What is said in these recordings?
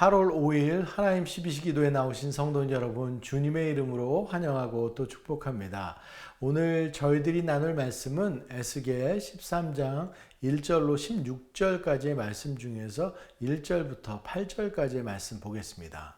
8월 5일 하나님 12시 기도에 나오신 성도 여러분, 주님의 이름으로 환영하고 또 축복합니다. 오늘 저희들이 나눌 말씀은 에스겔 13장 1절로 16절까지의 말씀 중에서 1절부터 8절까지의 말씀 보겠습니다.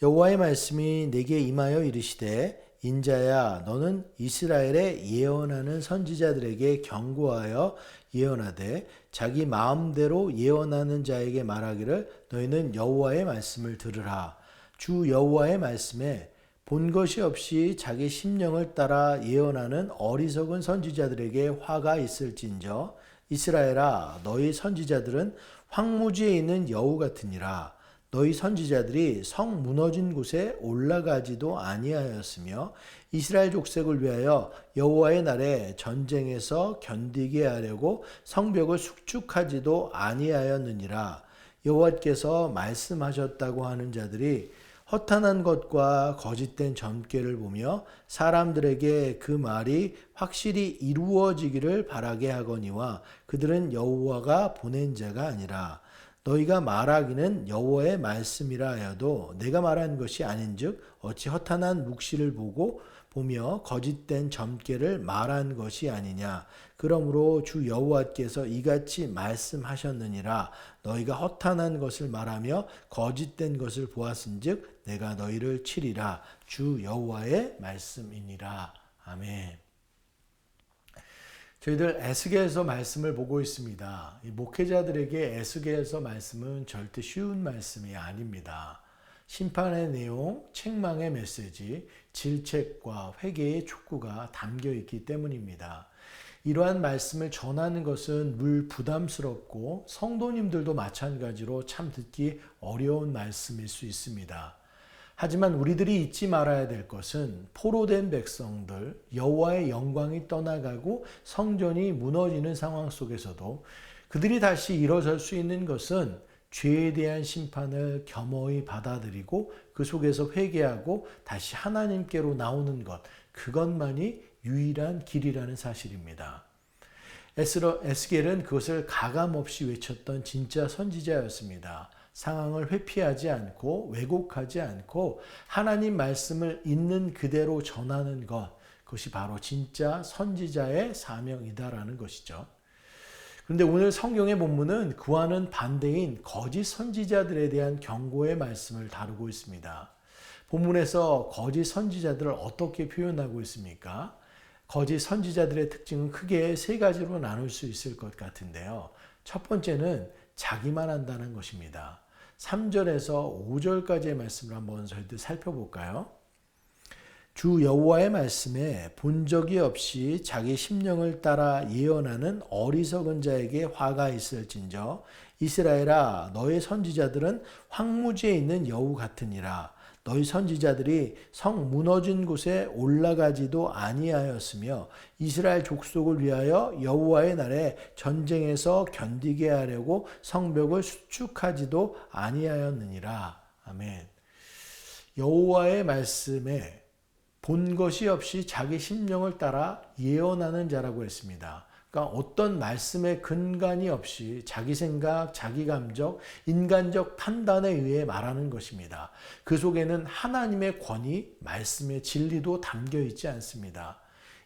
여호와의 말씀이 내게 임하여 이르시되, 인자야, 너는 이스라엘에 예언하는 선지자들에게 경고하여 예언하되 자기 마음대로 예언하는 자에게 말하기를, 너희는 여호와의 말씀을 들으라. 주 여호와의 말씀에 본 것이 없이 자기 심령을 따라 예언하는 어리석은 선지자들에게 화가 있을진저, 이스라엘아, 너희 선지자들은 황무지에 있는 여우 같으니라. 너희 선지자들이 성 무너진 곳에 올라가지도 아니하였으며 이스라엘 족속을 위하여 여호와의 날에 전쟁에서 견디게 하려고 성벽을 수축하지도 아니하였느니라. 여호와께서 말씀하셨다고 하는 자들이 허탄한 것과 거짓된 점괘를 보며 사람들에게 그 말이 확실히 이루어지기를 바라게 하거니와 그들은 여호와가 보낸 자가 아니라. 너희가 말하기는 여호와의 말씀이라 하여도 내가 말한 것이 아닌즉 어찌 허탄한 묵시를 보며 거짓된 점괘를 말한 것이 아니냐. 그러므로 주 여호와께서 이같이 말씀하셨느니라. 너희가 허탄한 것을 말하며 거짓된 것을 보았은즉 내가 너희를 치리라. 주 여호와의 말씀이니라. 아멘. 저희들 에스겔서 말씀을 보고 있습니다. 목회자들에게 에스겔서 말씀은 절대 쉬운 말씀이 아닙니다. 심판의 내용, 책망의 메시지, 질책과 회개의 촉구가 담겨 있기 때문입니다. 이러한 말씀을 전하는 것은 물 부담스럽고 성도님들도 마찬가지로 참 듣기 어려운 말씀일 수 있습니다. 하지만 우리들이 잊지 말아야 될 것은 포로된 백성들, 여호와의 영광이 떠나가고 성전이 무너지는 상황 속에서도 그들이 다시 일어설 수 있는 것은 죄에 대한 심판을 겸허히 받아들이고 그 속에서 회개하고 다시 하나님께로 나오는 것, 그것만이 유일한 길이라는 사실입니다. 에스겔은 그것을 가감없이 외쳤던 진짜 선지자였습니다. 상황을 회피하지 않고 왜곡하지 않고 하나님 말씀을 있는 그대로 전하는 것, 그것이 바로 진짜 선지자의 사명이다라는 것이죠. 그런데 오늘 성경의 본문은 그와는 반대인 거짓 선지자들에 대한 경고의 말씀을 다루고 있습니다. 본문에서 거짓 선지자들을 어떻게 표현하고 있습니까? 거짓 선지자들의 특징은 크게 세 가지로 나눌 수 있을 것 같은데요. 첫 번째는 자기만 한다는 것입니다. 3절에서 5절까지의 말씀을 한번 저희들 살펴볼까요? 주 여호와의 말씀에 본 적이 없이 자기 심령을 따라 예언하는 어리석은 자에게 화가 있을진저, 이스라엘아, 너의 선지자들은 황무지에 있는 여우 같으니라. 너희 선지자들이 성 무너진 곳에 올라가지도 아니하였으며 이스라엘 족속을 위하여 여호와의 날에 전쟁에서 견디게 하려고 성벽을 수축하지도 아니하였느니라. 아멘. 여호와의 말씀에 본 것이 없이 자기 심령을 따라 예언하는 자라고 했습니다. 그러니까 어떤 말씀의 근간이 없이 자기 생각, 자기 감정, 인간적 판단에 의해 말하는 것입니다. 그 속에는 하나님의 권위, 말씀의 진리도 담겨 있지 않습니다.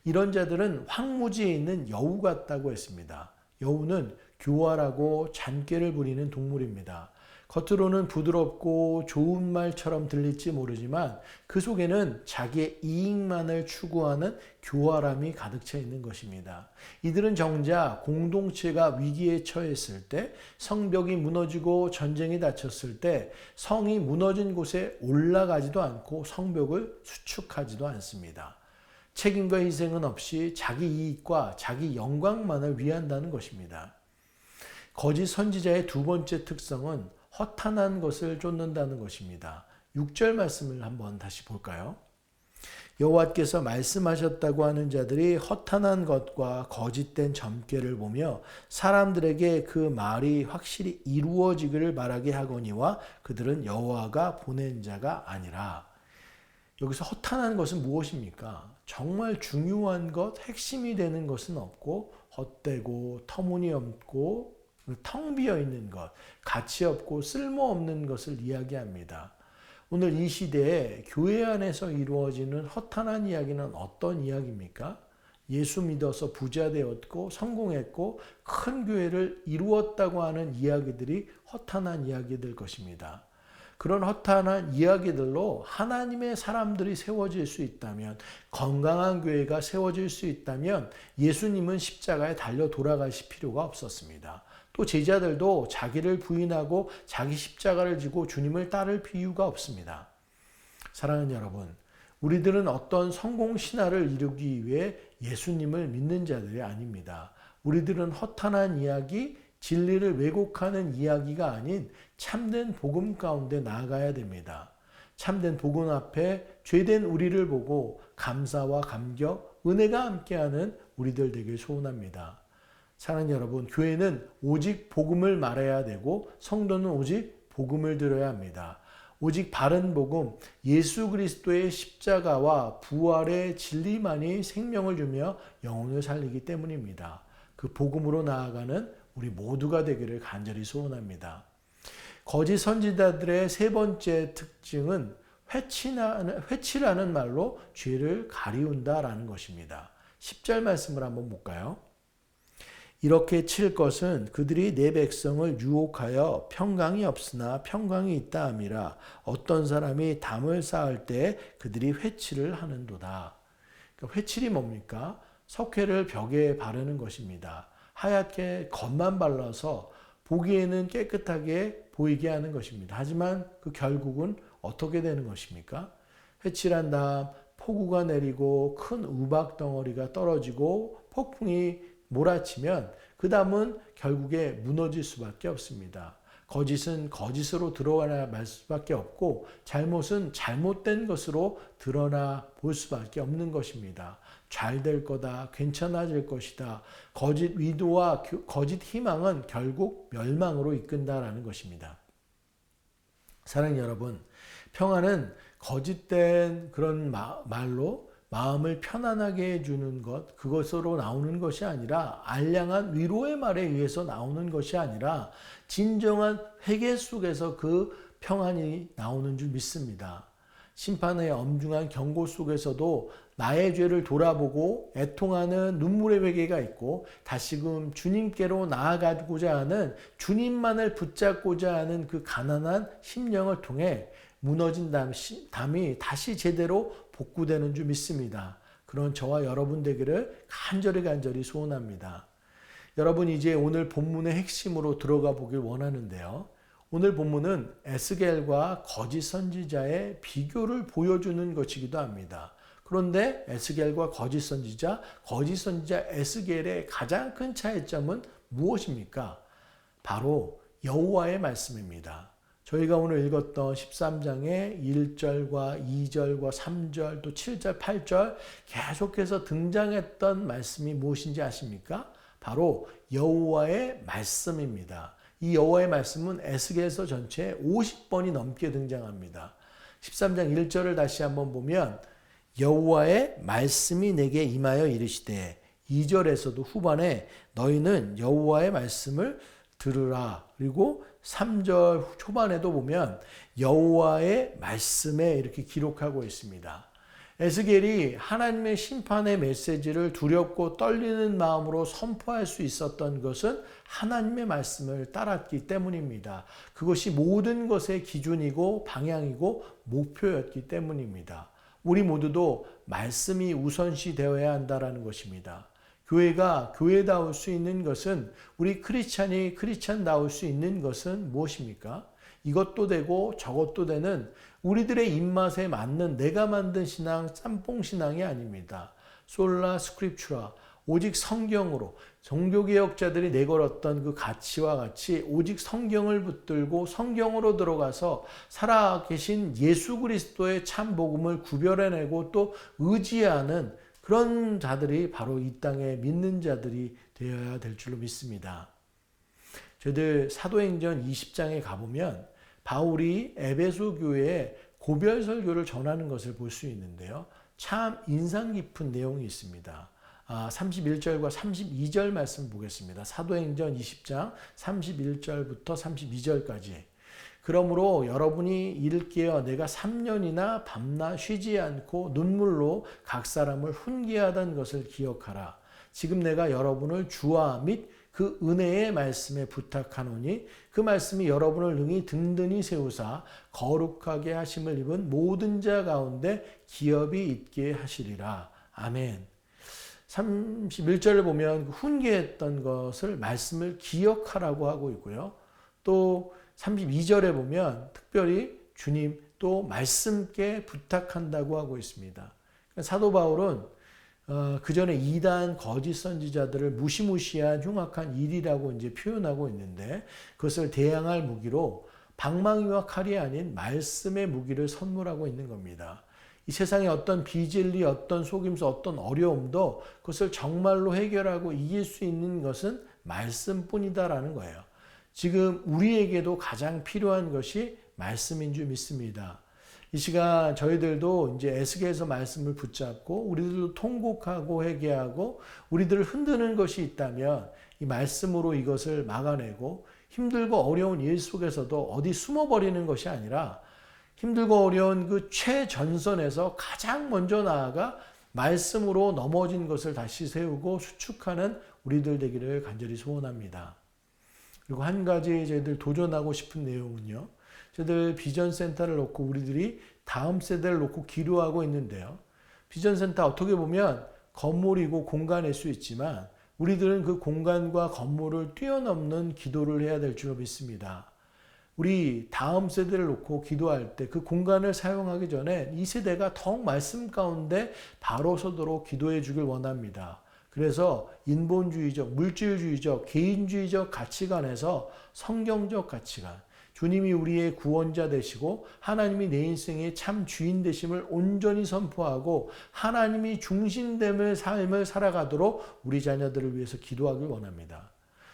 이런 자들은 황무지에 있는 여우 같다고 했습니다. 여우는 교활하고 잔꾀를 부리는 동물입니다. 겉으로는 부드럽고 좋은 말처럼 들릴지 모르지만 그 속에는 자기의 이익만을 추구하는 교활함이 가득 차 있는 것입니다. 이들은 정작 공동체가 위기에 처했을 때, 성벽이 무너지고 전쟁이 닥쳤을 때 성이 무너진 곳에 올라가지도 않고 성벽을 수축하지도 않습니다. 책임과 희생은 없이 자기 이익과 자기 영광만을 위한다는 것입니다. 거짓 선지자의 두 번째 특성은 허탄한 것을 쫓는다는 것입니다. 6절 말씀을 한번 다시 볼까요? 여호와께서 말씀하셨다고 하는 자들이 허탄한 것과 거짓된 점괘를 보며 사람들에게 그 말이 확실히 이루어지기를 바라게 하거니와 그들은 여호와가 보낸 자가 아니라. 여기서 허탄한 것은 무엇입니까? 정말 중요한 것, 핵심이 되는 것은 없고 헛되고 터무니없고 텅 비어 있는 것, 가치 없고 쓸모없는 것을 이야기합니다. 오늘 이 시대에 교회 안에서 이루어지는 허탄한 이야기는 어떤 이야기입니까? 예수 믿어서 부자 되었고 성공했고 큰 교회를 이루었다고 하는 이야기들이 허탄한 이야기들 것입니다. 그런 허탄한 이야기들로 하나님의 사람들이 세워질 수 있다면, 건강한 교회가 세워질 수 있다면 예수님은 십자가에 달려 돌아가실 필요가 없었습니다. 또 제자들도 자기를 부인하고 자기 십자가를 지고 주님을 따를 필요가 없습니다. 사랑하는 여러분, 우리들은 어떤 성공 신화를 이루기 위해 예수님을 믿는 자들이 아닙니다. 우리들은 허탄한 이야기, 진리를 왜곡하는 이야기가 아닌 참된 복음 가운데 나아가야 됩니다. 참된 복음 앞에 죄된 우리를 보고 감사와 감격, 은혜가 함께하는 우리들 되길 소원합니다. 사랑하는 여러분, 교회는 오직 복음을 말해야 되고 성도는 오직 복음을 들어야 합니다. 오직 바른 복음, 예수 그리스도의 십자가와 부활의 진리만이 생명을 주며 영혼을 살리기 때문입니다. 그 복음으로 나아가는 우리 모두가 되기를 간절히 소원합니다. 거짓 선지자들의 세 번째 특징은 회치라는 말로 죄를 가리운다라는 것입니다. 10절 말씀을 한번 볼까요? 이렇게 칠 것은 그들이 내 백성을 유혹하여 평강이 없으나 평강이 있다 함이라. 어떤 사람이 담을 쌓을 때 그들이 회치를 하는도다. 그러니까 회칠이 뭡니까? 석회를 벽에 바르는 것입니다. 하얗게 겉만 발라서 보기에는 깨끗하게 보이게 하는 것입니다. 하지만 그 결국은 어떻게 되는 것입니까? 회칠한 다음 폭우가 내리고 큰 우박 덩어리가 떨어지고 폭풍이 몰아치면 그 다음은 결국에 무너질 수밖에 없습니다. 거짓은 거짓으로 드러나 말 수밖에 없고 잘못은 잘못된 것으로 드러나 볼 수밖에 없는 것입니다. 잘 될 거다, 괜찮아질 것이다. 거짓 위도와 거짓 희망은 결국 멸망으로 이끈다라는 것입니다. 사랑하는 여러분, 평안은 거짓된 그런 말로 마음을 편안하게 해주는 것, 그것으로 나오는 것이 아니라 알량한 위로의 말에 의해서 나오는 것이 아니라 진정한 회개 속에서 그 평안이 나오는 줄 믿습니다. 심판의 엄중한 경고 속에서도 나의 죄를 돌아보고 애통하는 눈물의 회개가 있고 다시금 주님께로 나아가고자 하는, 주님만을 붙잡고자 하는 그 가난한 심령을 통해 무너진 담이 다시 제대로 복구되는 줄 믿습니다. 그런 저와 여러분 되기를 간절히 소원합니다. 여러분, 이제 오늘 본문의 핵심으로 들어가 보길 원하는데요. 오늘 본문은 에스겔과 거짓 선지자의 비교를 보여주는 것이기도 합니다. 그런데 에스겔과 거짓 선지자 에스겔의 가장 큰 차이점은 무엇입니까? 바로 여호와의 말씀입니다. 저희가 오늘 읽었던 13장의 1절과 2절과 3절 또 7절, 8절 계속해서 등장했던 말씀이 무엇인지 아십니까? 바로 여호와의 말씀입니다. 이 여호와의 말씀은 에스겔서 전체에 50번이 넘게 등장합니다. 13장 1절을 다시 한번 보면 여호와의 말씀이 내게 임하여 이르시되, 2절에서도 후반에 너희는 여호와의 말씀을 들으라. 그리고 3절 초반에도 보면 여호와의 말씀에 이렇게 기록하고 있습니다. 에스겔이 하나님의 심판의 메시지를 두렵고 떨리는 마음으로 선포할 수 있었던 것은 하나님의 말씀을 따랐기 때문입니다. 그것이 모든 것의 기준이고 방향이고 목표였기 때문입니다. 우리 모두도 말씀이 우선시 되어야 한다는 것입니다. 교회가 교회다울 수 있는 것은, 우리 크리스찬이 크리스찬다울 수 있는 것은 무엇입니까? 이것도 되고 저것도 되는 우리들의 입맛에 맞는 내가 만든 신앙, 짬뽕 신앙이 아닙니다. 솔라 스크립추라, 오직 성경으로, 종교개혁자들이 내걸었던 그 가치와 같이 오직 성경을 붙들고 성경으로 들어가서 살아계신 예수 그리스도의 참 복음을 구별해내고 또 의지하는 그런 자들이 바로 이 땅에 믿는 자들이 되어야 될 줄로 믿습니다. 저희들 사도행전 20장에 가보면 바울이 에베소 교회에 고별 설교를 전하는 것을 볼 수 있는데요. 참 인상 깊은 내용이 있습니다. 31절과 32절 말씀 보겠습니다. 사도행전 20장 31절부터 32절까지. 그러므로 여러분이 이를 깨어 내가 3년이나 밤낮 쉬지 않고 눈물로 각 사람을 훈계하던 것을 기억하라. 지금 내가 여러분을 주와 및 그 은혜의 말씀에 부탁하노니 그 말씀이 여러분을 능히 든든히 세우사 거룩하게 하심을 입은 모든 자 가운데 기업이 있게 하시리라. 아멘. 31절을 보면 훈계했던 것을 말씀을 기억하라고 하고 있고요. 또 32절에 보면 특별히 주님 또 말씀께 부탁한다고 하고 있습니다. 사도 바울은 그 전에 이단 거짓 선지자들을 무시무시한 흉악한 일이라고 이제 표현하고 있는데 그것을 대항할 무기로 방망이와 칼이 아닌 말씀의 무기를 선물하고 있는 겁니다. 이 세상에 어떤 비진리, 어떤 속임수, 어떤 어려움도 그것을 정말로 해결하고 이길 수 있는 것은 말씀뿐이다라는 거예요. 지금 우리에게도 가장 필요한 것이 말씀인 줄 믿습니다. 이 시간 저희들도 이제 에스겔서 말씀을 붙잡고 우리들도 통곡하고 회개하고 우리들을 흔드는 것이 있다면 이 말씀으로 이것을 막아내고 힘들고 어려운 일 속에서도 어디 숨어버리는 것이 아니라 힘들고 어려운 그 최전선에서 가장 먼저 나아가 말씀으로 넘어진 것을 다시 세우고 수축하는 우리들 되기를 간절히 소원합니다. 그리고 한 가지 저희들 도전하고 싶은 내용은요. 저희들 비전센터를 놓고 우리들이 다음 세대를 놓고 기도하고 있는데요. 비전센터 어떻게 보면 건물이고 공간일 수 있지만 우리들은 그 공간과 건물을 뛰어넘는 기도를 해야 될 줄 믿습니다. 우리 다음 세대를 놓고 기도할 때 그 공간을 사용하기 전에 이 세대가 더욱 말씀 가운데 바로 서도록 기도해 주길 원합니다. 그래서 인본주의적, 물질주의적, 개인주의적 가치관에서 성경적 가치관, 주님이 우리의 구원자 되시고 하나님이 내 인생의 참 주인 되심을 온전히 선포하고 하나님이 중심됨의 삶을 살아가도록 우리 자녀들을 위해서 기도하길 원합니다.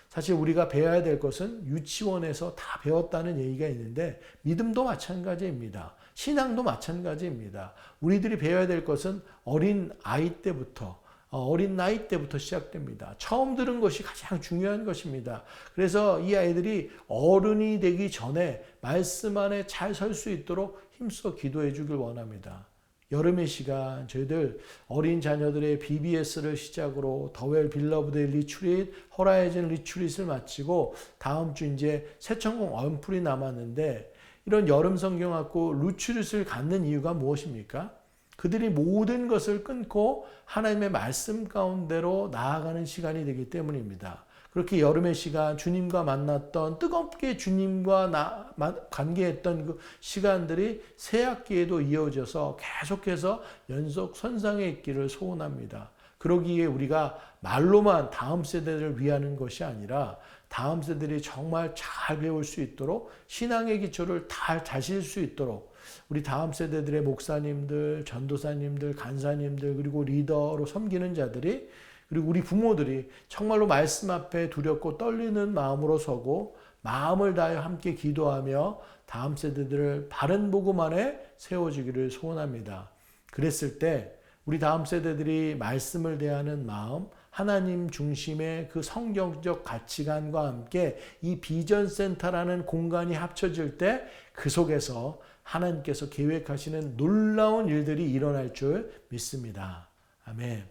사실 우리가 배워야 될 것은 유치원에서 다 배웠다는 얘기가 있는데 믿음도 마찬가지입니다. 신앙도 마찬가지입니다. 우리들이 배워야 될 것은 어린 아이 때부터 어린 나이 때부터 시작됩니다. 처음 들은 것이 가장 중요한 것입니다. 그래서 이 아이들이 어른이 되기 전에 말씀 안에 잘 설 수 있도록 힘써 기도해 주길 원합니다. 여름의 시간 저희들 어린 자녀들의 BBS를 시작으로 더웰 빌러브드 리트릿, 호라이즌 리트릿을 마치고 다음 주 이제 새천공 언풀이 남았는데 이런 여름 성경학교 리트릿을 갖는 이유가 무엇입니까? 그들이 모든 것을 끊고 하나님의 말씀 가운데로 나아가는 시간이 되기 때문입니다. 그렇게 여름의 시간 주님과 만났던 뜨겁게 주님과 관계했던 그 시간들이 새 학기에도 이어져서 계속해서 연속 선상에 있기를 소원합니다. 그러기에 우리가 말로만 다음 세대를 위하는 것이 아니라 다음 세대들이 정말 잘 배울 수 있도록 신앙의 기초를 잘 다질 수 있도록 우리 다음 세대들의 목사님들, 전도사님들, 간사님들 그리고 리더로 섬기는 자들이 그리고 우리 부모들이 정말로 말씀 앞에 두렵고 떨리는 마음으로 서고 마음을 다하여 함께 기도하며 다음 세대들을 바른 복음 안에 세워주기를 소원합니다. 그랬을 때 우리 다음 세대들이 말씀을 대하는 마음, 하나님 중심의 그 성경적 가치관과 함께 이 비전센터라는 공간이 합쳐질 때 그 속에서 하나님께서 계획하시는 놀라운 일들이 일어날 줄 믿습니다. 아멘.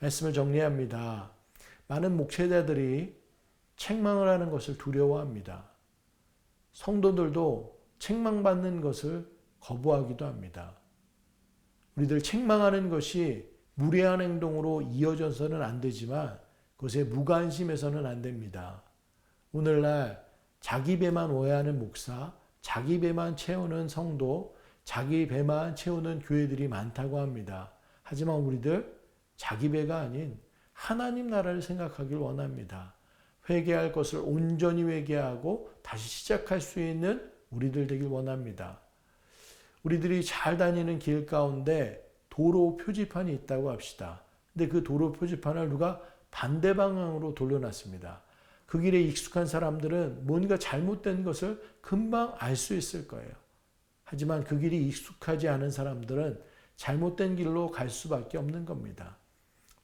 말씀을 정리합니다. 많은 목회자들이 책망을 하는 것을 두려워합니다. 성도들도 책망받는 것을 거부하기도 합니다. 우리들 책망하는 것이 무례한 행동으로 이어져서는 안 되지만 그것에 무관심해서는 안 됩니다. 오늘날 자기 배만 오해하는 목사, 자기 배만 채우는 성도, 자기 배만 채우는 교회들이 많다고 합니다. 하지만 우리들 자기 배가 아닌 하나님 나라를 생각하길 원합니다. 회개할 것을 온전히 회개하고 다시 시작할 수 있는 우리들 되길 원합니다. 우리들이 잘 다니는 길 가운데 도로 표지판이 있다고 합시다. 근데 그 도로 표지판을 누가 반대 방향으로 돌려놨습니다. 그 길에 익숙한 사람들은 뭔가 잘못된 것을 금방 알 수 있을 거예요. 하지만 그 길이 익숙하지 않은 사람들은 잘못된 길로 갈 수밖에 없는 겁니다.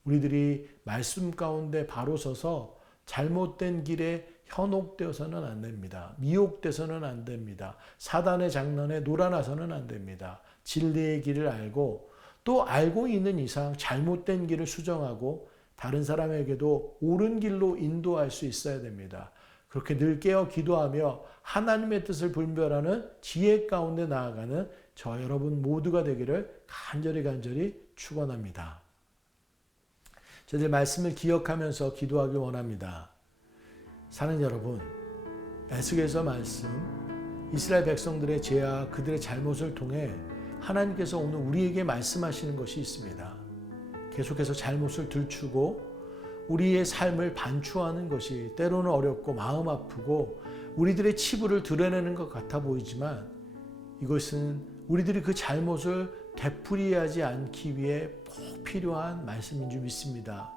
우리들이 말씀 가운데 바로 서서 잘못된 길에 현혹되어서는 안 됩니다. 미혹돼서는 안 됩니다. 사단의 장난에 놀아나서는 안 됩니다. 진리의 길을 알고 또 알고 있는 이상 잘못된 길을 수정하고 다른 사람에게도 옳은 길로 인도할 수 있어야 됩니다. 그렇게 늘 깨어 기도하며 하나님의 뜻을 분별하는 지혜 가운데 나아가는 저 여러분 모두가 되기를 간절히 축원합니다. 저희들 말씀을 기억하면서 기도하길 원합니다. 사랑하는 여러분, 에스겔서 말씀, 이스라엘 백성들의 죄와 그들의 잘못을 통해 하나님께서 오늘 우리에게 말씀하시는 것이 있습니다. 계속해서 잘못을 들추고 우리의 삶을 반추하는 것이 때로는 어렵고 마음 아프고 우리들의 치부를 드러내는 것 같아 보이지만 이것은 우리들이 그 잘못을 되풀이하지 않기 위해 꼭 필요한 말씀인 줄 믿습니다.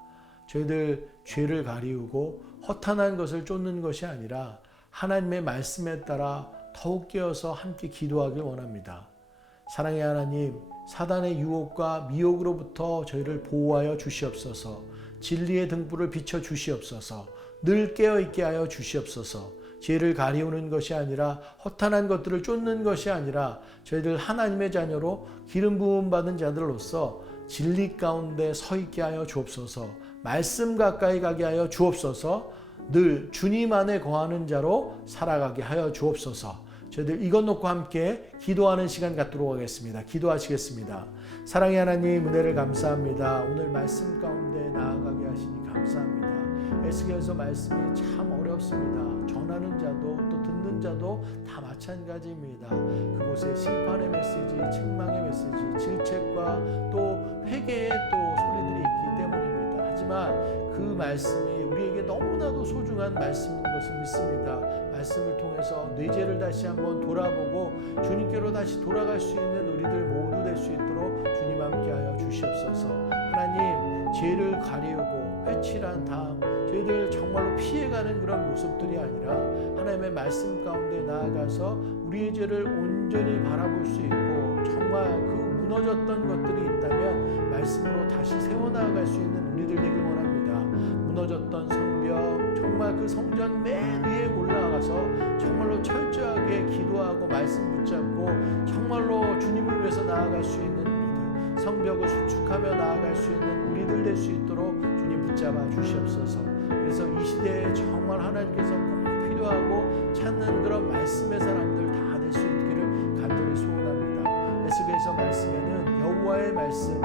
저희들 죄를 가리우고 허탄한 것을 쫓는 것이 아니라 하나님의 말씀에 따라 더욱 깨어서 함께 기도하길 원합니다. 사랑의 하나님, 사단의 유혹과 미혹으로부터 저희를 보호하여 주시옵소서. 진리의 등불을 비춰 주시옵소서. 늘 깨어있게 하여 주시옵소서. 죄를 가리우는 것이 아니라 허탄한 것들을 쫓는 것이 아니라 저희들 하나님의 자녀로 기름 부음 받은 자들로서 진리 가운데 서 있게 하여 주옵소서. 말씀 가까이 가게 하여 주옵소서. 늘 주님 안에 거하는 자로 살아가게 하여 주옵소서. 저희들 이것 놓고 함께 기도하는 시간 갖도록 하겠습니다. 기도하시겠습니다. 사랑의 하나님, 은혜를 감사합니다. 오늘 말씀 가운데 나아가게 하시니 감사합니다. 에스겔서 말씀이 참 어렵습니다. 전하는 자도 또 듣는 자도 다 마찬가지입니다. 그곳에 심판의 메시지, 책망의 메시지, 질책과 또 회개의 또 소리들이 있기 때문입니다. 하지만 그 말씀이 우리에게 너무나도 소중한 말씀인 것을 믿습니다. 말씀을 통해서 내 죄를 다시 한번 돌아보고 주님께로 다시 돌아갈 수 있는 우리들 모두 될 수 있도록 주님 함께하여 주시옵소서. 하나님, 죄를 가리우고 회칠한 다음 저희들 정말로 피해가는 그런 모습들이 아니라 하나님의 말씀 가운데 나아가서 우리의 죄를 온전히 바라볼 수 있고 정말 그 무너졌던 것들이 있다면 말씀으로 다시 세워나갈 수 있는 우리들 되길 원합니다. 무너졌던 성벽, 정말 그 성전 맨 위에 올라가서 정말로 철저하게 기도하고 말씀 붙잡고 정말로 주님을 위해서 나아갈 수 있는 우리들, 성벽을 수축하며 나아갈 수 있는 우리들 될 수 있도록 주님 붙잡아 주시옵소서. 그래서 이 시대에 정말 하나님께서 꼭 필요하고 찾는 그런 말씀의 사람들 다 될 수 있기를 간절히 소원합니다. 에스겔서 말씀에는 여호와의 말씀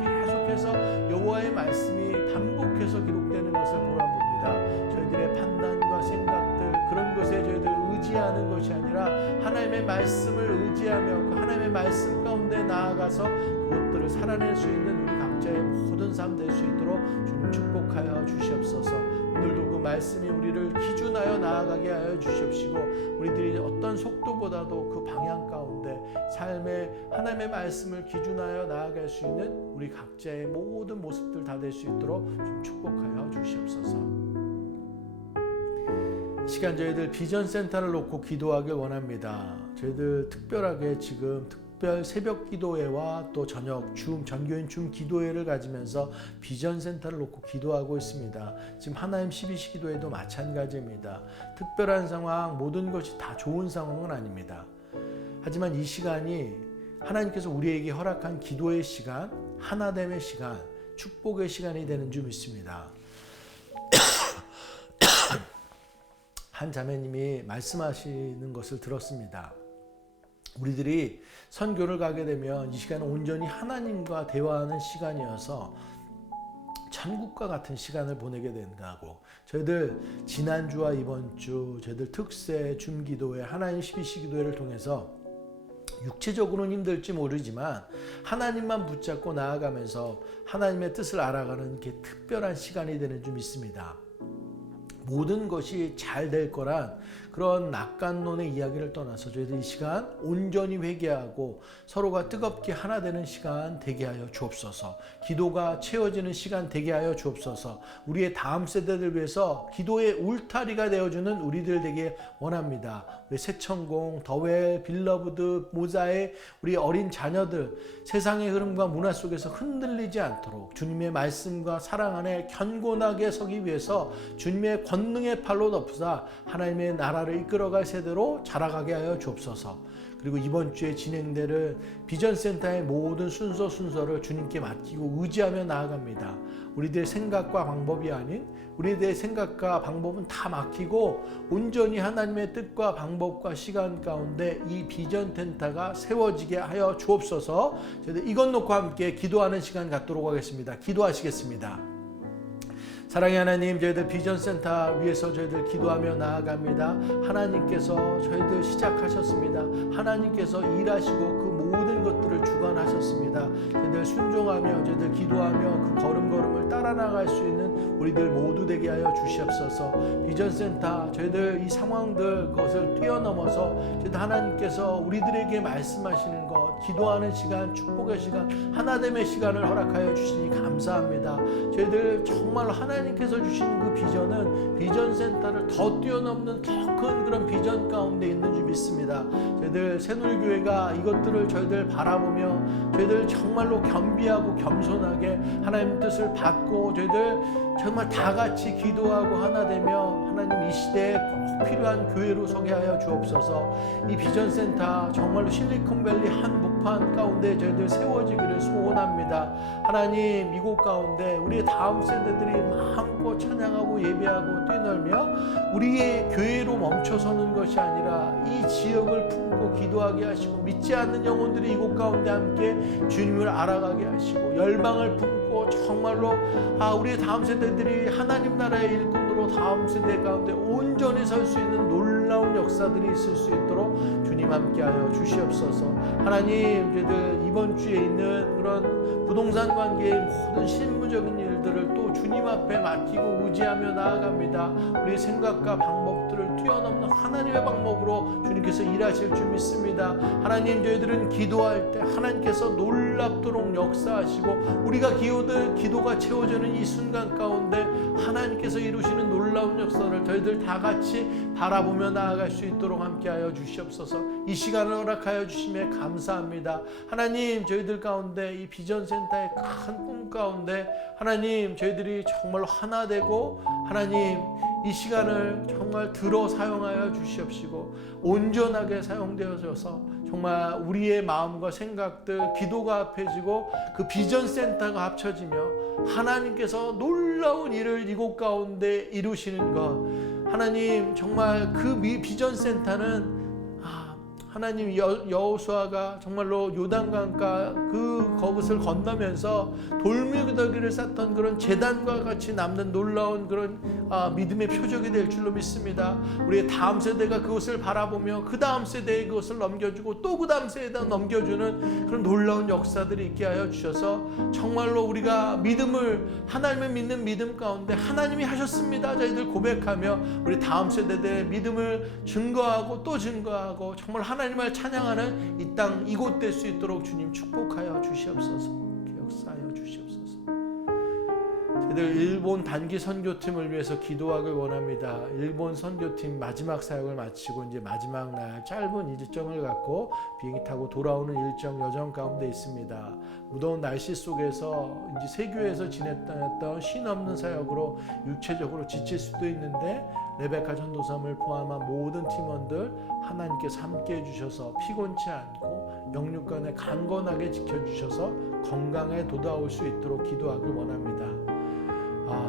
계속해서 여호와의 말씀이 반복해서 기록되는 것을 보아봅니다. 저희들의 판단과 생각들 그런 것에 저희들 의지하는 것이 아니라 하나님의 말씀을 의지하며 그 하나님의 말씀 가운데 나아가서 그것들을 살아낼 수 있는 우리 각자의 모든 삶 될 수 있도록 주님 축복하여 주시옵소서. 오늘도 그 말씀이 우리를 기준하여 나아가게 하여 주시옵시고 우리들이 어떤 속도보다도 그 방향 가운데 삶의 하나님의 말씀을 기준하여 나아갈 수 있는 우리 각자의 모든 모습들 다 될 수 있도록 좀 축복하여 주시옵소서. 시간 저희들 비전 센터를 놓고 기도하길 원합니다. 저희들 특별하게 지금 특별 새벽 기도회와 또 저녁 전교인 줌 기도회를 가지면서 비전 센터를 놓고 기도하고 있습니다. 지금 하나님 12시 기도회도 마찬가지입니다. 특별한 상황, 모든 것이 다 좋은 상황은 아닙니다. 하지만 이 시간이 하나님께서 우리에게 허락한 기도의 시간, 하나됨의 시간, 축복의 시간이 되는 줄 믿습니다. 한 자매님이 말씀하시는 것을 들었습니다. 우리들이 선교를 가게 되면 이 시간은 온전히 하나님과 대화하는 시간이어서 천국과 같은 시간을 보내게 된다고. 저희들 지난주와 이번주 저희들 특세 줌기도회 하나님 12시 기도회를 통해서 육체적으로는 힘들지 모르지만 하나님만 붙잡고 나아가면서 하나님의 뜻을 알아가는 게 특별한 시간이 되는 줄 믿습니다. 모든 것이 잘 될 거란 그런 낙관론의 이야기를 떠나서 저희들 이 시간 온전히 회개하고 서로가 뜨겁게 하나 되는 시간 되게 하여 주옵소서. 기도가 채워지는 시간 되게 하여 주옵소서. 우리의 다음 세대들 위해서 기도의 울타리가 되어주는 우리들 되게 원합니다. 우리 새천공, 더웰, 빌러브드, 모자의 우리 어린 자녀들 세상의 흐름과 문화 속에서 흔들리지 않도록 주님의 말씀과 사랑 안에 견고하게 서기 위해서 주님의 권능의 팔로 덮으사 하나님의 나라를 이끌어갈 세대로 자라가게 하여 주옵소서. 그리고 이번 주에 진행되는 비전센터의 모든 순서를 주님께 맡기고 의지하며 나아갑니다. 우리들의 생각과 방법이 아닌 우리들의 생각과 방법은 다 맡기고 온전히 하나님의 뜻과 방법과 시간 가운데 이 비전센터가 세워지게 하여 주옵소서. 저희들 이것 놓고 함께 기도하는 시간 갖도록 하겠습니다. 기도하시겠습니다. 사랑의 하나님, 저희들 비전센터 위해서 저희들 기도하며 나아갑니다. 하나님께서 저희들 시작하셨습니다. 하나님께서 일하시고 그 모든 것들을 주관하셨습니다. 저희들 순종하며 저희들 기도하며 그 걸음걸음을 따라 나갈 수 있는 우리들 모두 되게 하여 주시옵소서. 비전센터 저희들 이 상황들 그것을 뛰어넘어서 저희들 하나님께서 우리들에게 말씀하시는 것, 기도하는 시간, 축복의 시간, 하나됨의 시간을 허락하여 주시니 감사합니다. 저희들 정말 하나님께서 주신 그 비전은 비전센터를 더 뛰어넘는 더 큰 그런 비전 가운데 있는 줄 믿습니다. 저희들 새누리교회가 이것들을 저희들 바라보며 저희들 정말로 겸비하고 겸손하게 하나님 뜻을 받고 저희들 정말 다 같이 기도하고 하나 되며 하나님 이 시대에 꼭 필요한 교회로 서게 하여 주옵소서. 이 비전센터 정말로 실리콘밸리 한복판 가운데 저희들 세워지기를 소원합니다. 하나님 이곳 가운데 우리의 다음 세대들이 마음껏 찬양하고 예배하고 뛰놀며 우리의 교회로 멈춰서는 것이 아니라 이 지역을 품고 기도하게 하시고 믿지 않는 영혼들이 이곳 가운데 함께 주님을 알아가게 하시고 열방을 품고 정말로 우리의 다음 세대들이 하나님 나라의 일꾼으로 다음 세대 가운데 온전히 설 수 있는 놀라운 역사들이 있을 수 있도록 주님 함께하여 주시옵소서. 하나님 저희들 이번 주에 있는 그런 부동산 관계의 모든 실무적인 일들을 또 주님 앞에 맡기고 의지하며 나아갑니다. 우리의 생각과 방법들을 뛰어넘는 하나님의 방법으로 주님께서 일하실 줄 믿습니다. 하나님 저희들은 기도할 때 하나님께서 놀랍도록 역사하시고 우리가 기도가 채워지는 이 순간 가운데 하나님께서 이루시는 놀라운 역사를 저희들 다 같이 바라보며 나아갈 수 있도록 함께하여 주시옵소서. 이 시간을 허락하여 주심에 감사합니다. 하나님 저희들 가운데 이 비전센터의 큰 꿈 가운데 하나님 저희들이 정말 하나 되고 하나님 이 시간을 정말 들어 사용하여 주시옵시고 온전하게 사용되어져서 정말 우리의 마음과 생각들 기도가 합해지고 그 비전센터가 합쳐지며 하나님께서 놀라운 일을 이곳 가운데 이루시는 것 하나님 정말 그 비전센터는 하나님 여호수아가 정말로 요단강가 그것을 건너면서 돌무더기를 쌓던 그런 제단과 같이 남는 놀라운 그런 믿음의 표적이 될 줄로 믿습니다. 우리의 다음 세대가 그것을 바라보며 그 다음 세대에 그것을 넘겨주고 또 그 다음 세대에 넘겨주는 그런 놀라운 역사들이 있게 하여 주셔서 정말로 우리가 믿음을 하나님을 믿는 믿음 가운데 하나님이 하셨습니다. 저희들 고백하며 우리 다음 세대들의 믿음을 증거하고 또 증거하고 정말 하나님을 찬양하는 이 땅 이곳 될 수 있도록 주님 축복하여 주시옵소서. 역사하여 주시옵소서. 저희들 일본 단기 선교팀을 위해서 기도하길 원합니다. 일본 선교팀 마지막 사역을 마치고 이제 마지막 날 짧은 일정을 갖고 비행기 타고 돌아오는 일정 여정 가운데 있습니다. 무더운 날씨 속에서 이제 세교에서 지냈던 쉼 없는 사역으로 육체적으로 지칠 수도 있는데 레베카 전도사님을 포함한 모든 팀원들 하나님께서 함께 해주셔서 피곤치 않고 영육간에 강건하게 지켜주셔서 건강에 돌아올 수 있도록 기도하길 원합니다.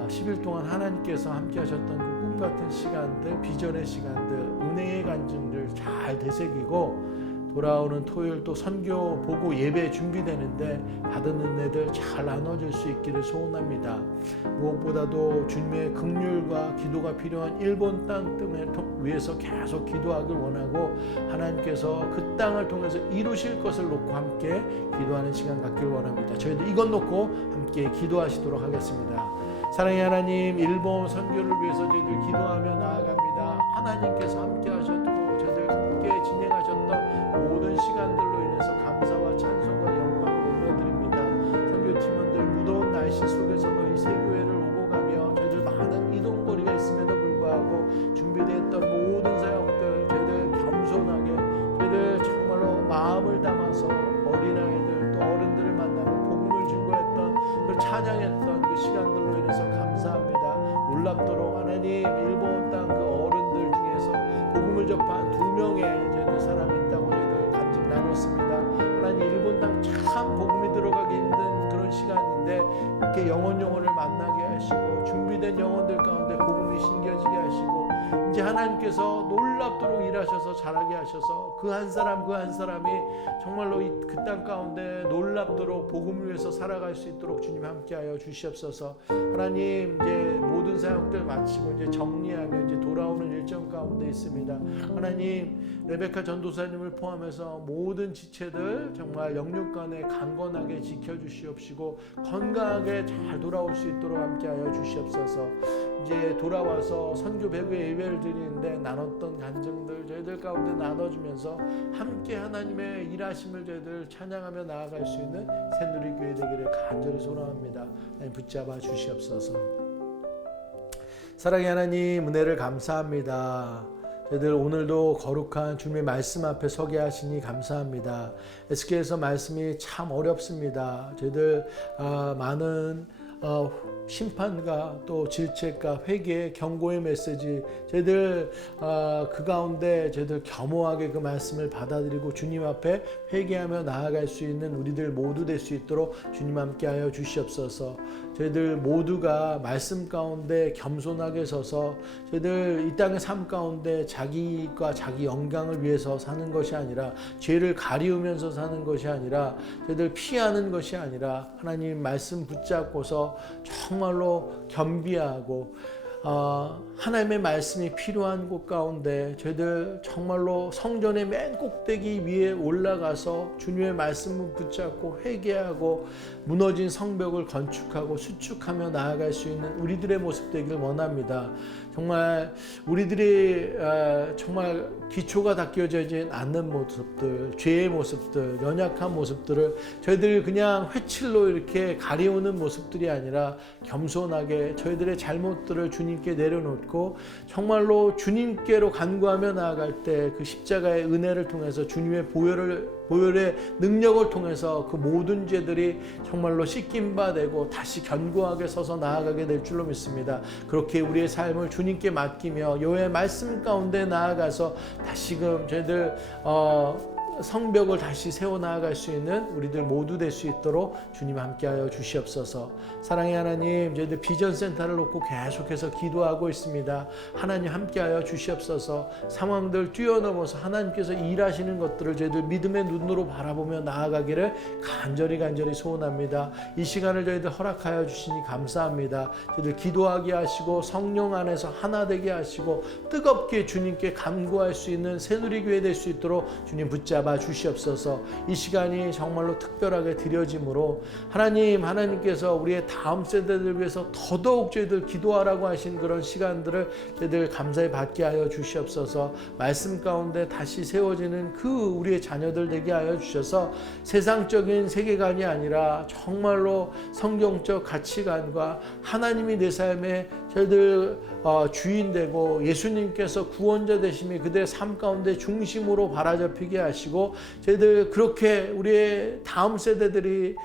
10일 동안 하나님께서 함께 하셨던 그 꿈같은 시간들, 비전의 시간들, 은혜의 간증들 잘 되새기고 돌아오는 토요일 또 선교 보고 예배 준비되는데 받은 은혜들 잘 나눠줄 수 있기를 소원합니다. 무엇보다도 주님의 긍휼과 기도가 필요한 일본 땅 위해서 계속 기도하길 원하고 하나님께서 그 땅을 통해서 이루실 것을 놓고 함께 기도하는 시간 갖길 원합니다. 저희도 이것 놓고 함께 기도하시도록 하겠습니다. 사랑의 하나님, 일본 선교를 위해서 저희들 기도하며 하나님 일본 땅 그 어른들 중에서 복음을 접한 2명의 저희들 사람이 있다고 저희들 간증 나눴습니다. 하나님 일본 땅 참 복음이 들어가기 힘든 그런 시간인데 이렇게 영혼을 만나게 하시고 준비된 영혼들 가운데 복음이 심겨지게 하시고 이제 하나님께서 놀랍도록 일하셔서 자라게 하셔서 그 한 사람 그 한 사람이 정말로 그 땅 가운데 놀랍도록 복음을 위해서 살아갈 수 있도록 주님 함께하여 주시옵소서. 하나님 이제 모든 사역들 마치고 이제 정리하며 이제 돌아오는 일정 가운데 있습니다. 하나님 레베카 전도사님을 포함해서 모든 지체들 정말 영육간에 강건하게 지켜주시옵시고 건강하게 잘 돌아올 수 있도록 함께하여 주시옵소서. 이제 돌아와서 선교 배구의 예배를 드리는데 나눴던 간증들 저희들 가운데 나눠주면서 함께 하나님의 일하심을 저희들 찬양하며 나아갈 수 있는 새누리교회 되기를 간절히 소원합니다. 하나님 붙잡아 주시옵소서. 사랑의 하나님 은혜를 감사합니다. 저희들 오늘도 거룩한 주님의 말씀 앞에 서게 하시니 감사합니다. 에스겔서 말씀이 참 어렵습니다. 저희들 많은 심판과 또 질책과 회개, 경고의 메시지 저희들 그 가운데 저희들 겸허하게 그 말씀을 받아들이고 주님 앞에 회개하며 나아갈 수 있는 우리들 모두 될 수 있도록 주님 함께하여 주시옵소서. 저희들 모두가 말씀 가운데 겸손하게 서서 저희들 이 땅의 삶 가운데 자기과 자기 영광을 위해서 사는 것이 아니라 죄를 가리우면서 사는 것이 아니라 저희들 피하는 것이 아니라 하나님 말씀 붙잡고서 정말로 겸비하고 하나님의 말씀이 필요한 곳 가운데 저희들 정말로 성전의 맨 꼭대기 위에 올라가서 주님의 말씀을 붙잡고 회개하고 무너진 성벽을 건축하고 수축하며 나아갈 수 있는 우리들의 모습 되기를 원합니다. 정말 우리들이 정말 기초가 닦여지지 않는 모습들, 죄의 모습들, 연약한 모습들을 저희들 그냥 회칠로 이렇게 가리우는 모습들이 아니라 겸손하게 저희들의 잘못들을 주님께 내려놓고 정말로 주님께로 간구하며 나아갈 때 그 십자가의 은혜를 통해서 주님의 보혈의 능력을 통해서 그 모든 죄들이 정말로 씻김 바 되고 다시 견고하게 서서 나아가게 될 줄로 믿습니다. 그렇게 우리의 삶을 주님께 맡기며 여호와의 말씀 가운데 나아가서 다시금 저희들 성벽을 다시 세워나갈 수 있는 우리들 모두 될 수 있도록 주님 함께하여 주시옵소서. 사랑의 하나님, 저희들 비전센터를 놓고 계속해서 기도하고 있습니다. 하나님 함께하여 주시옵소서. 상황들 뛰어넘어서 하나님께서 일하시는 것들을 저희들 믿음의 눈으로 바라보며 나아가기를 간절히 소원합니다. 이 시간을 저희들 허락하여 주시니 감사합니다. 저희들 기도하게 하시고 성령 안에서 하나 되게 하시고 뜨겁게 주님께 간구할 수 있는 새누리교회 될 수 있도록 주님 붙잡아 주시옵소서. 이 시간이 정말로 특별하게 드려짐으로 하나님께서 우리의 다음 세대들 위해서 더더욱 저희들 기도하라고 하신 그런 시간들을 저희들 감사히 받게 하여 주시옵소서. 말씀 가운데 다시 세워지는 그 우리의 자녀들 되게 하여 주셔서 세상적인 세계관이 아니라 정말로 성경적 가치관과 하나님이 내 삶에 저희들 주인 되고 예수님께서 구원자 되심이 그들의 삶 가운데 중심으로 바라잡히게 하시고 저희들 그렇게 우리의 다음 세대들이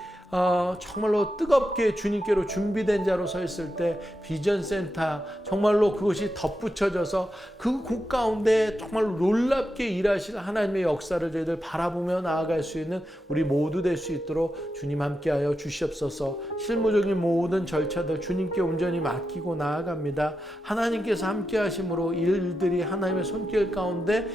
정말로 뜨겁게 주님께로 준비된 자로 서 있을 때 비전센터 정말로 그것이 덧붙여져서 그 곳 가운데 정말로 놀랍게 일하실 하나님의 역사를 저희들 바라보며 나아갈 수 있는 우리 모두 될 수 있도록 주님 함께하여 주시옵소서. 실무적인 모든 절차들 주님께 온전히 맡기고 나아갑니다. 하나님께서 함께하심으로 일들이 하나님의 손길 가운데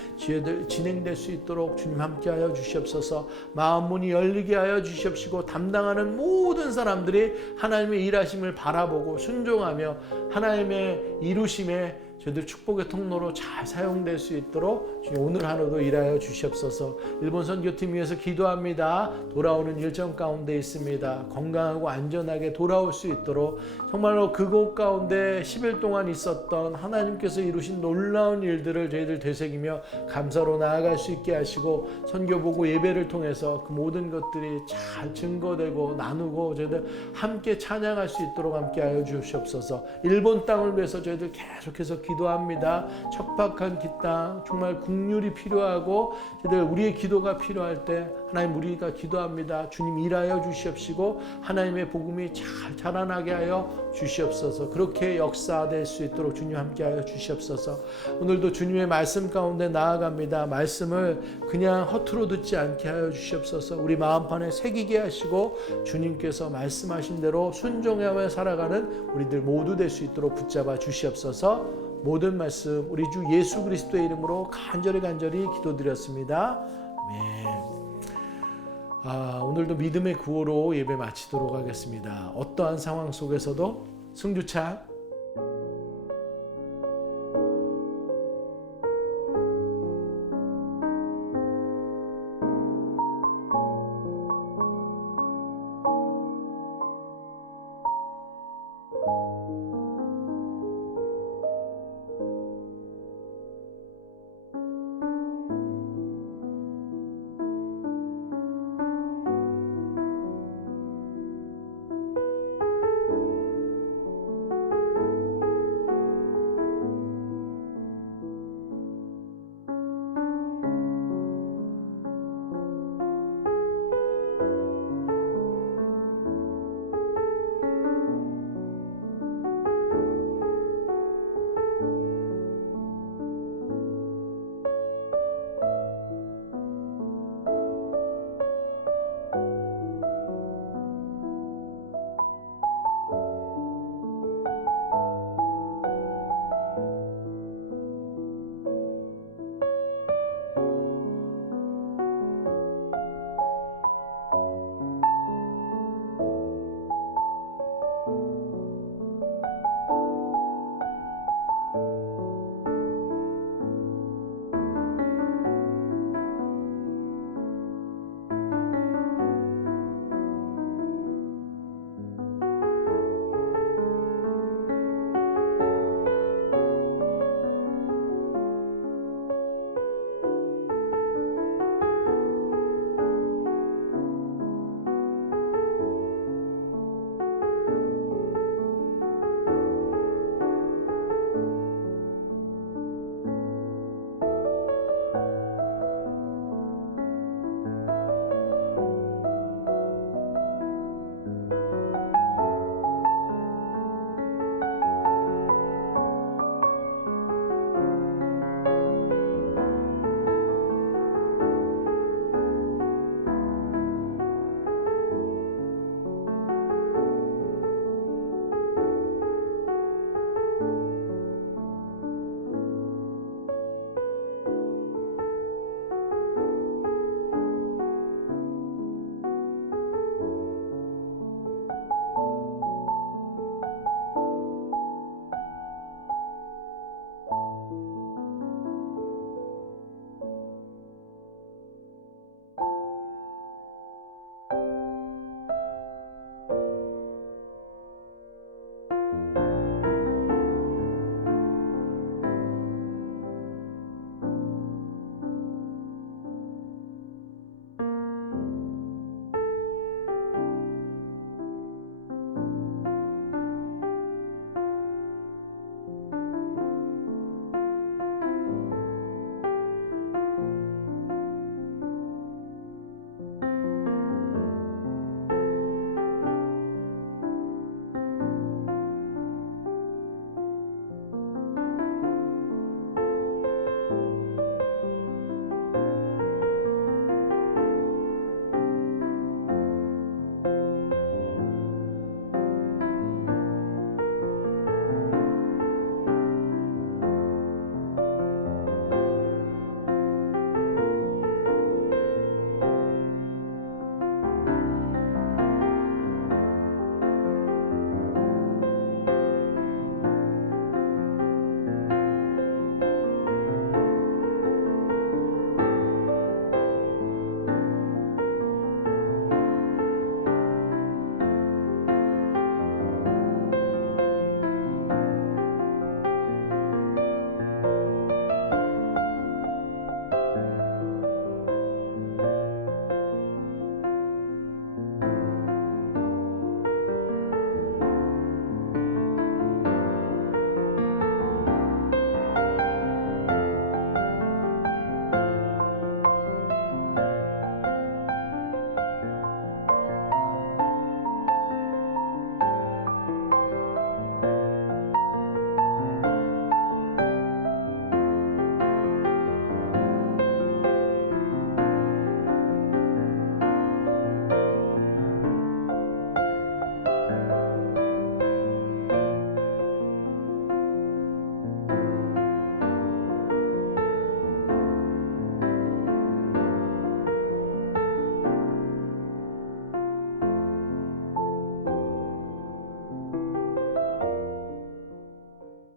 진행될 수 있도록 주님 함께하여 주시옵소서. 마음 문이 열리게 하여 주시옵시고 담당하는 모든 사람들이 하나님의 일하심을 바라보고 순종하며 하나님의 이루심에 저희들 축복의 통로로 잘 사용될 수 있도록 오늘 하루도 일하여 주시옵소서. 일본 선교팀 위해서 기도합니다. 돌아오는 일정 가운데 있습니다. 건강하고 안전하게 돌아올 수 있도록 정말로 그곳 가운데 10일 동안 있었던 하나님께서 이루신 놀라운 일들을 저희들 되새기며 감사로 나아갈 수 있게 하시고 선교보고 예배를 통해서 그 모든 것들이 잘 증거되고 나누고 저희들 함께 찬양할 수 있도록 함께 하여 주시옵소서. 일본 땅을 위해서 저희들 계속해서 기도합니다. 척박한 땅, 정말 국률이 필요하고 우리의 기도가 필요할 때 하나님 우리가 기도합니다. 주님 일하여 주시옵시고 하나님의 복음이 잘 자라나게 하여 주시옵소서. 그렇게 역사될 수 있도록 주님 함께하여 주시옵소서. 오늘도 주님의 말씀 가운데 나아갑니다. 말씀을 그냥 허투루 듣지 않게 하여 주시옵소서. 우리 마음판에 새기게 하시고 주님께서 말씀하신 대로 순종하며 살아가는 우리들 모두 될 수 있도록 붙잡아 주시옵소서. 모든 말씀 우리 주 예수 그리스도의 이름으로 간절히 기도드렸습니다. 아멘. 오늘도 믿음의 구호로 예배 마치도록 하겠습니다. 어떠한 상황 속에서도 승주차